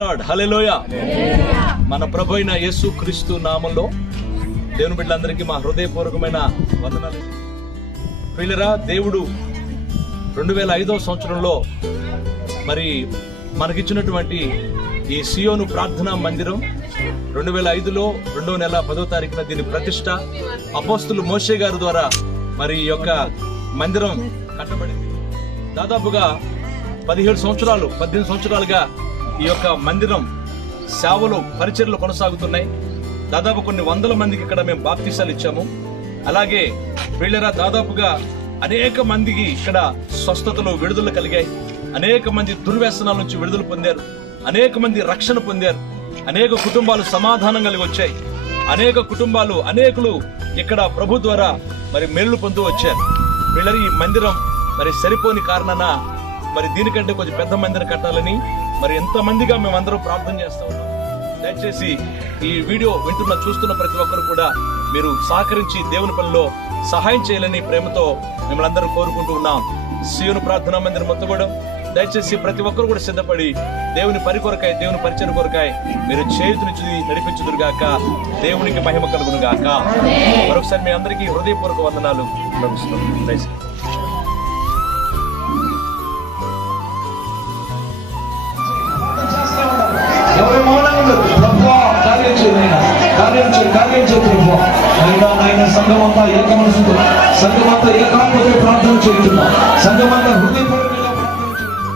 హల్లెలూయా. మన ప్రభు అయిన యేసు క్రీస్తు నామంలో దేవుని బిడ్డలందరికీ మా హృదయపూర్వకమైన వందనాలు. ప్రియులారా, దేవుడు 2005వ సంవత్సరంలో మరి మనకిచ్చినటువంటి ఈ సియోను ప్రార్థనా మందిరం 2005లో 2వ నెల 10వ తారీఖున దీని ప్రతిష్ట అపోస్తులు మోషే గారి ద్వారా మరి ఈ యొక్క మందిరం కట్టబడింది. దాదాపుగా 18 సంవత్సరాలుగా ఈ యొక్క మందిరం సేవలు పరిచర్యలు కొనసాగుతున్నాయి. దాదాపు కొన్ని వందల మందికి ఇక్కడ మేము బాప్తీసాలు ఇచ్చాము. అలాగే ప్రియులారా, దాదాపుగా అనేక మందికి ఇక్కడ స్వస్థతలు విడుదల కలిగాయి. అనేక మంది దుర్వ్యసనాల నుంచి విడుదల పొందారు. అనేక మంది రక్షణ పొందారు. అనేక కుటుంబాలు సమాధానం కలిగి వచ్చాయి. అనేక కుటుంబాలు అనేకులు ఇక్కడ ప్రభు ద్వారా మరి మేలు పొందుతూ వచ్చారు. ప్రియులారా, ఈ మందిరం మరి సరిపోని కారణాన మరి దీనికంటే కొంచెం పెద్ద మందిరం కట్టాలని మరి ఎంతమందిగా మేమందరం ప్రార్థన చేస్తా ఉన్నాం. దయచేసి ఈ వీడియో చూస్తున్న ప్రతి ఒక్కరు కూడా మీరు సహకరించి దేవుని పనిలో సహాయం చేయాలని ప్రేమతో మిమ్మల్ని అందరూ కోరుకుంటూ ఉన్నాం. సియోను ప్రార్థనా మందిరం మొత్తగూడెం. దయచేసి ప్రతి ఒక్కరు కూడా సిద్ధపడి దేవుని పని కొరకాయ, దేవుని పరిచయం కొరకాయ మీరు చేతునిచ్చి నడిపించుదురుగాక. దేవునికి మహిమ కలుగును గాక. మరొకసారి మీ అందరికీ హృదయపూర్వక వందనాలు. ఎవరి మౌనంగా ఉండదు. ప్రభువా, కార్యం చేయనైనా, కార్యం చేయ ప్రభువా. ఆయన సంఘమంతా ఏక మనసుతో, సంఘమంతా ఏకాత్మతో ప్రార్థన చేస్తున్నాం. సంఘమంతా హృదయపూర్వకంగా ప్రార్థన చేస్తున్నాం.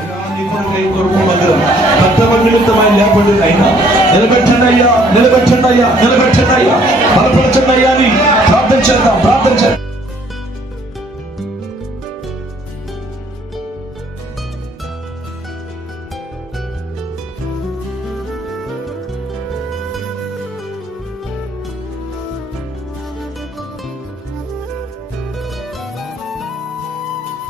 అయ్యా, నీ కొరకై కొరకు మందిరం కట్టబడి నిమిత్తమై లేపండి. అయినా నిలబెట్టండి అయ్యా, నిలబెట్టండి అయ్యా, నిలబెట్టండి అయ్యా. బలపడ